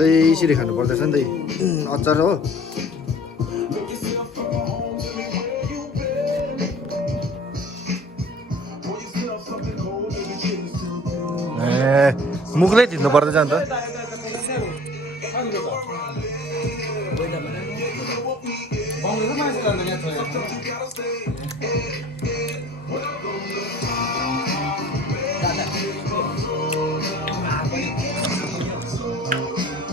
यसरी खानु पर्दैछ नि त अचार हो। मुखले थिच्नु पर्दैछ नि त।